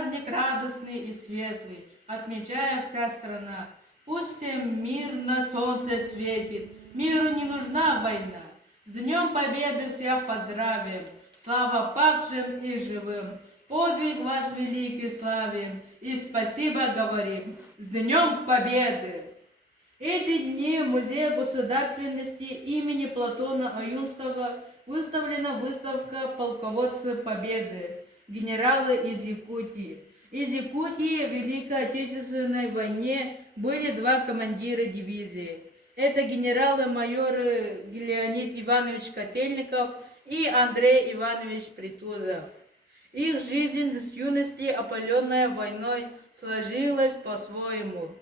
праздник радостный и светлый, отмечая вся страна. Пусть всем мирно солнце светит, миру не нужна война. С Днем Победы всех поздравим, слава павшим и живым. Подвиг ваш великий славим и спасибо говорим. С Днем Победы! Эти дни в Музее государственности имени Платона Аюнского выставлена выставка «Полководцы Победы», генералы из Якутии. Из Якутии в Великой Отечественной войне были два командира дивизии. Это генералы-майоры Леонид Иванович Котельников и Андрей Иванович Притузов. Их жизнь с юности, опаленная войной, сложилась по-своему.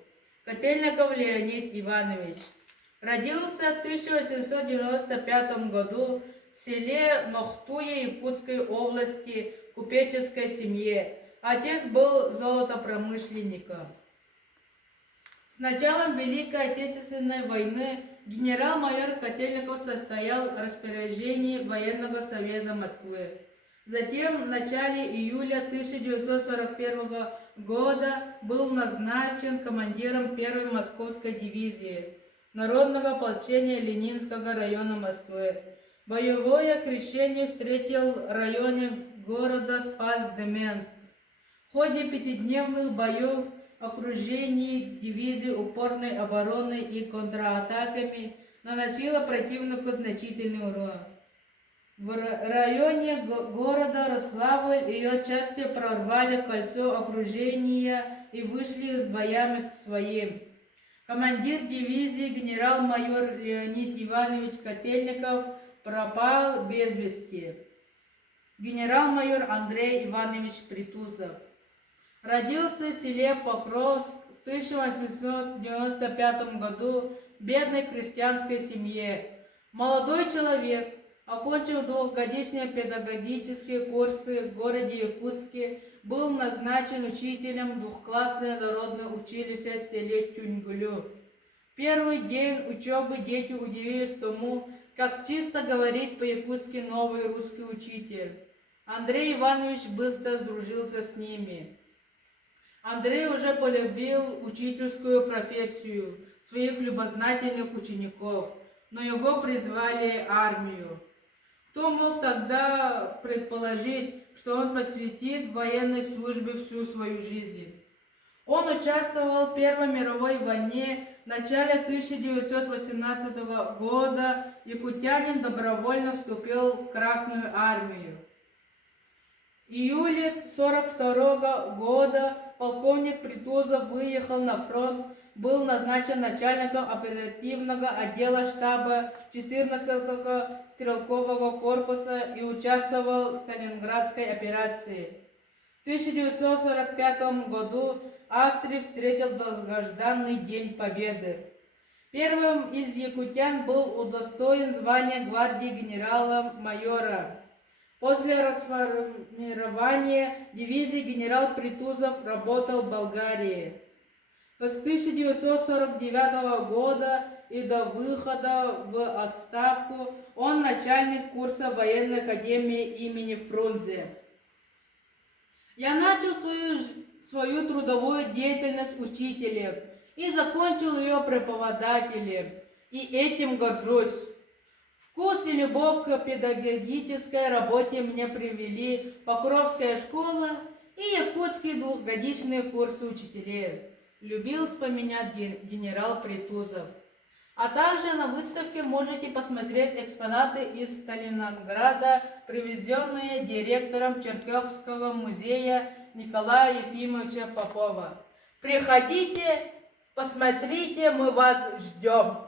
Котельников Леонид Иванович родился в 1895 году в селе Нохтуе Якутской области в купеческой семье. Отец был золотопромышленником. С началом Великой Отечественной войны генерал-майор Котельников состоял в распоряжении Военного совета Москвы. Затем в начале июля 1941 года был назначен командиром 1-й Московской дивизии Народного ополчения Ленинского района Москвы. Боевое крещение встретил в районе города Спас-Деменск. В ходе пятидневных боев окружений дивизии упорной обороной и контратаками наносила противнику значительный урон. В районе города Рославль ее части прорвали кольцо окружения и вышли с боями к своим. Командир дивизии генерал-майор Леонид Иванович Котельников пропал без вести. Генерал-майор Андрей Иванович Притузов родился в селе Покровск в 1895 году в бедной крестьянской семье. Молодой человек, окончив двухгодичные педагогические курсы в городе Якутске, был назначен учителем двухклассное народное училище в селе Тюньгулю. Первый день учебы дети удивились тому, как чисто говорит по-якутски новый русский учитель. Андрей Иванович быстро сдружился с ними. Андрей уже полюбил учительскую профессию, своих любознательных учеников, но его призвали в армию. Кто мог тогда предположить, что он посвятит военной службе всю свою жизнь? Он участвовал в Первой мировой войне. В начале 1918 года якутянин добровольно вступил в Красную армию. В июле 1942 года полковник Притузов выехал на фронт, был назначен начальником оперативного отдела штаба 14-го стрелкового корпуса и участвовал в Сталинградской операции. В 1945 году Австрия встретил долгожданный День Победы. Первым из якутян был удостоен звания гвардии генерала-майора. После расформирования дивизии генерал Притузов работал в Болгарии. С 1949 года и до выхода в отставку он начальник курса военной академии имени Фрунзе. Я начал свою трудовую деятельность учителем и закончил ее преподавателем, и этим горжусь. Вкус и любовь к педагогической работе мне привели Покровская школа и якутские двухгодичные курсы учителей. Любил вспоминать генерал Притузов. А также на выставке можете посмотреть экспонаты из Сталинграда, привезенные директором Черкесского музея Николая Ефимовича Попова. Приходите, посмотрите, мы вас ждем.